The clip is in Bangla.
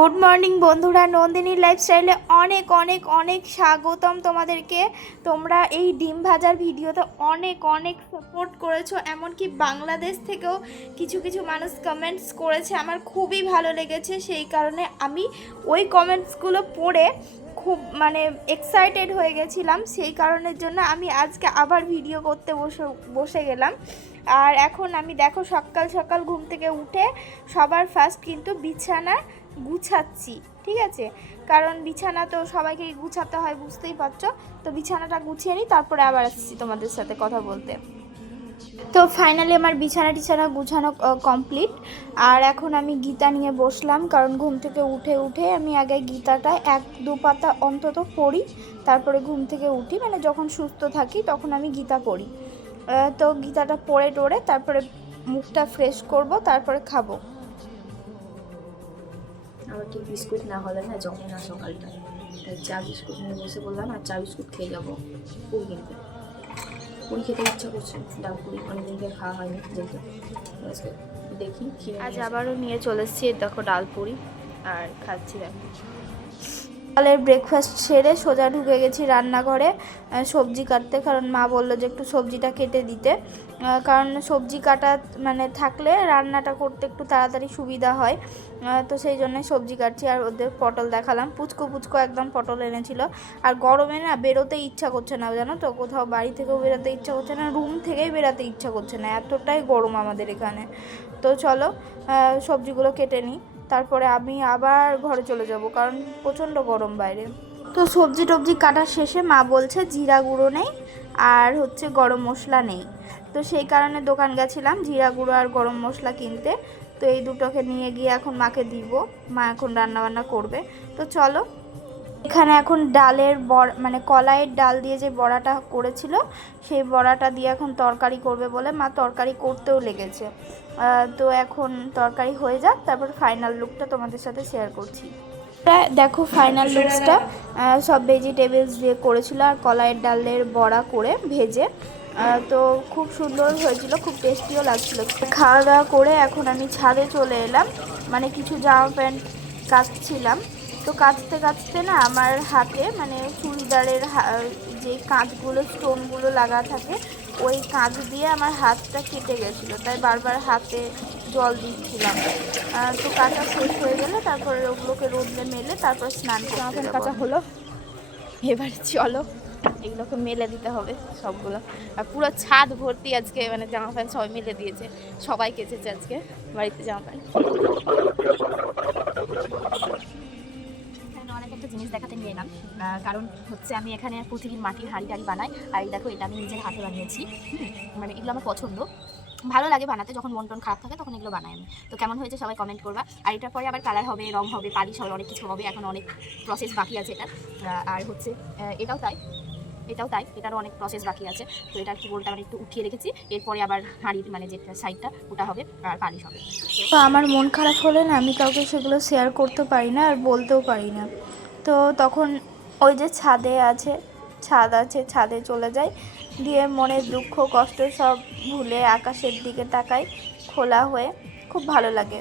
গুড মর্নিং বন্ধুরা, নন্দিনী লাইফস্টাইলে অনেক অনেক অনেক স্বাগতম তোমাদেরকে। তোমরা এই ডিম ভাজার ভিডিওতে অনেক অনেক সাপোর্ট করেছো, এমনকি বাংলাদেশ থেকেও কিছু কিছু মানুষ কমেন্টস করেছে, আমার খুবই ভালো লেগেছে। সেই কারণে আমি ওই কমেন্টসগুলো পড়ে খুব এক্সাইটেড হয়ে গেছিলাম। সেই কারণের জন্য আমি আজকে আবার ভিডিও করতে বসে গেলাম। আর এখন আমি দেখো সকাল সকাল ঘুম থেকে উঠে সবার ফার্স্ট কিন্তু বিছানা গুছাচ্ছি, ঠিক আছে? কারণ বিছানা তো সবাইকেই গুছাতে হয়, বুঝতেই পারছো। তো বিছানাটা গুছিয়ে নিই, তারপরে আবার আসছি তোমাদের সাথে কথা বলতে। তো ফাইনালি আমার বিছানা গুছানো কমপ্লিট। আর এখন আমি গীতা নিয়ে বসলাম, কারণ ঘুম থেকে উঠে আমি আগে গীতাটা 1-2 পাতা অন্তত পড়ি, তারপরে ঘুম থেকে উঠি, যখন সুস্থ থাকি তখন আমি গীতা পড়ি। তো গীতাটা পড়ে টোড়ে তারপরে মুখটা ফ্রেশ করব, তারপরে খাবো। আমার ঠিক বিস্কুট না হলে না জমে না সকালটা, তাই চা বিস্কুট নিয়ে বসে বললাম আর চা বিস্কুট খেয়ে যাবো। পুরি কিনতে, পুরি খেতে ইচ্ছা করছে, ডাল পুরি অনেকদিন ধরে খাওয়া হয়নি, যেহেতু দেখি আজ আবারও নিয়ে চলে এসেছি। দেখো ডাল পুরি আর খাচ্ছি। দেখো সকালের ব্রেকফাস্ট সেরে সোজা ঢুকে গেছি রান্নাঘরে সবজি কাটতে, কারণ মা বললো যে একটু সবজিটা কেটে দিতে। কারণ সবজি কাটা থাকলে রান্নাটা করতে একটু তাড়াতাড়ি সুবিধা হয়। তো সেই জন্যই সবজি কাটছি। আর ওদের পটল দেখালাম, পুচকো একদম পটল এনেছিল। আর গরমে না বেরোতে ইচ্ছা করছে না, জানো তো, কোথাও বাড়ি থেকেও বেরোতে ইচ্ছা করছে না, রুম থেকেই বেরোতে ইচ্ছা করছে না, এতটাই গরম আমাদের এখানে। তো চলো সবজিগুলো কেটে নিই, তারপরে আমি আবার ঘরে চলে যাব, কারণ প্রচণ্ড গরম বাইরে। তো সবজি টবজি কাটার শেষে মা বলছে জিরা গুঁড়ো নেই আর গরম মশলা নেই। তো সেই কারণে দোকান গেছিলাম জিরা গুঁড়ো আর গরম মশলা কিনতে। তো এই দুটোকে নিয়ে গিয়ে এখন মাকে দিব, মা এখন রান্নাবান্না করবে। তো চলো, এখানে এখন ডালের কলাইয়ের ডাল দিয়ে যে বড়াটা করেছিল, সেই বড়াটা দিয়ে এখন তরকারি করবে বলে মা তরকারি করতেও লেগেছে। তো এখন তরকারি হয়ে যাক, তারপর ফাইনাল লুকটা তোমাদের সাথে শেয়ার করছি। দেখো ফাইনাল লুকসটা সব ভেজিটেবলস দিয়ে করেছিল, আর কলাইয়ের ডালের বড়া করে ভেজে। তো খুব সুন্দর হয়েছিল, খুব টেস্টিও লাগছিল। খাওয়া দাওয়া করে এখন আমি ছাদে চলে এলাম, কিছু জামা প্যান্ট কাচছিলাম। তো কাচতে না আমার হাতে চুড়িদারের যে কাঁচগুলো স্টোনগুলো লাগা থাকে, ওই কাঁচ দিয়ে আমার হাতটা কেটে গেছিলো, তাই বারবার হাতে জল দিচ্ছিলাম। তো কাঁচা শেষ হয়ে গেলে তারপরে ওগুলোকে রোদে মেলে তারপর স্নান করতে যাবো। কাঁচা হলো, এবার চলো এগুলোকে মেলে দিতে হবে সবগুলো। আর পুরো ছাদ ভর্তি আজকে জামা প্যান্ট সবাই মেলে দিয়েছে, সবাই কেচেছে আজকে বাড়িতে জামা প্যান্ট। একটা জিনিস দেখাতে নিয়ে এলাম, কারণ আমি এখানে প্রতিদিন মাটির হাঁড়ি টাড়ি বানাই। আর দেখো এটা আমি নিজের হাতে বানিয়েছি। এগুলো আমার পছন্দ, ভালো লাগে বানাতে, যখন মন টন খারাপ থাকে তখন এগুলো বানাই আমি। তো কেমন হয়েছে সবাই কমেন্ট করবা। আর এটার পরে আবার কালার হবে, রং হবে, পালিশ হবে, অনেক কিছু হবে, এখন অনেক প্রসেস বাকি আছে এটা। আর এটাও তাই এটারও অনেক প্রসেস বাকি আছে। তো এটার কি বলতে একটু উঠিয়ে রেখেছি, এরপরে আবার হাঁড়ির যে সাইডটা ওটা হবে আর পালিশ হবে। তো আমার মন খারাপ হলে না আমি কাউকে সেগুলো শেয়ার করতে পারি না আর বলতেও পারি না। তো তখন ওই যে ছাদ আছে, ছাদে চলে যাই, দিয়ে মনের দুঃখ কষ্ট সব ভুলে আকাশের দিকে তাকাই খোলা হয়ে, খুব ভালো লাগে।